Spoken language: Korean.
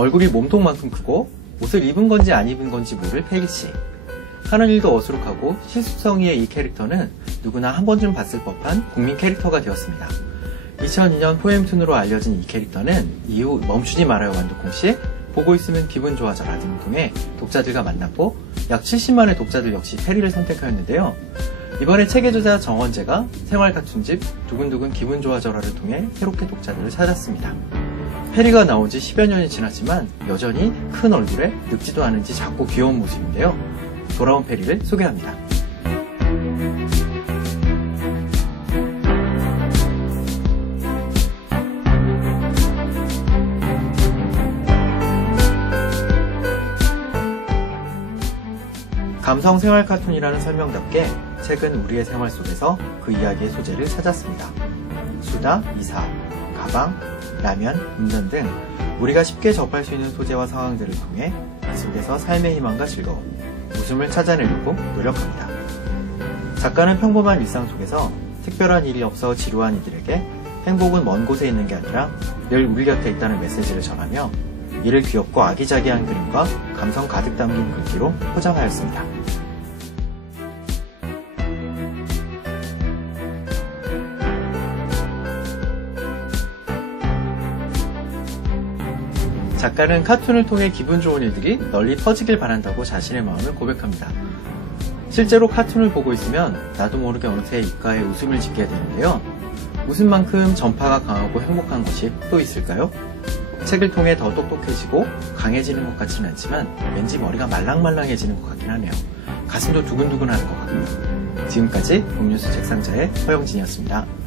얼굴이 몸통만큼 크고 옷을 입은 건지 안 입은 건지 모를 페리씨. 하는 일도 어수룩하고 실수성이의 이 캐릭터는 누구나 한 번쯤 봤을 법한 국민 캐릭터가 되었습니다. 2002년 포엠툰으로 알려진 이 캐릭터는 이후 멈추지 말아요 완두콩 씨, 보고 있으면 기분 좋아져라 등을 통해 독자들과 만났고 약 70만의 독자들 역시 페리를 선택하였는데요. 이번에 체계저자 정원재가 생활 가툰집 두근두근 기분 좋아져라를 통해 새롭게 독자들을 찾았습니다. 페리가 나온 지 10여 년이 지났지만 여전히 큰 얼굴에 늙지도 않은지 작고 귀여운 모습인데요. 돌아온 페리를 소개합니다. 감성 생활 카툰이라는 설명답게 책은 우리의 생활 속에서 그 이야기의 소재를 찾았습니다. 수다, 이사, 가방, 라면, 운전 등 우리가 쉽게 접할 수 있는 소재와 상황들을 통해 그 속에서 삶의 희망과 즐거움, 웃음을 찾아내려고 노력합니다. 작가는 평범한 일상 속에서 특별한 일이 없어 지루한 이들에게 행복은 먼 곳에 있는 게 아니라 늘 우리 곁에 있다는 메시지를 전하며 이를 귀엽고 아기자기한 그림과 감성 가득 담긴 글귀로 포장하였습니다. 작가는 카툰을 통해 기분 좋은 일들이 널리 퍼지길 바란다고 자신의 마음을 고백합니다. 실제로 카툰을 보고 있으면 나도 모르게 어느새 입가에 웃음을 짓게 되는데요. 웃음만큼 전파가 강하고 행복한 것이 또 있을까요? 책을 통해 더 똑똑해지고 강해지는 것 같지는 않지만 왠지 머리가 말랑말랑해지는 것 같긴 하네요. 가슴도 두근두근하는 것 같고요. 지금까지 북뉴스 책상자의 허영진이었습니다.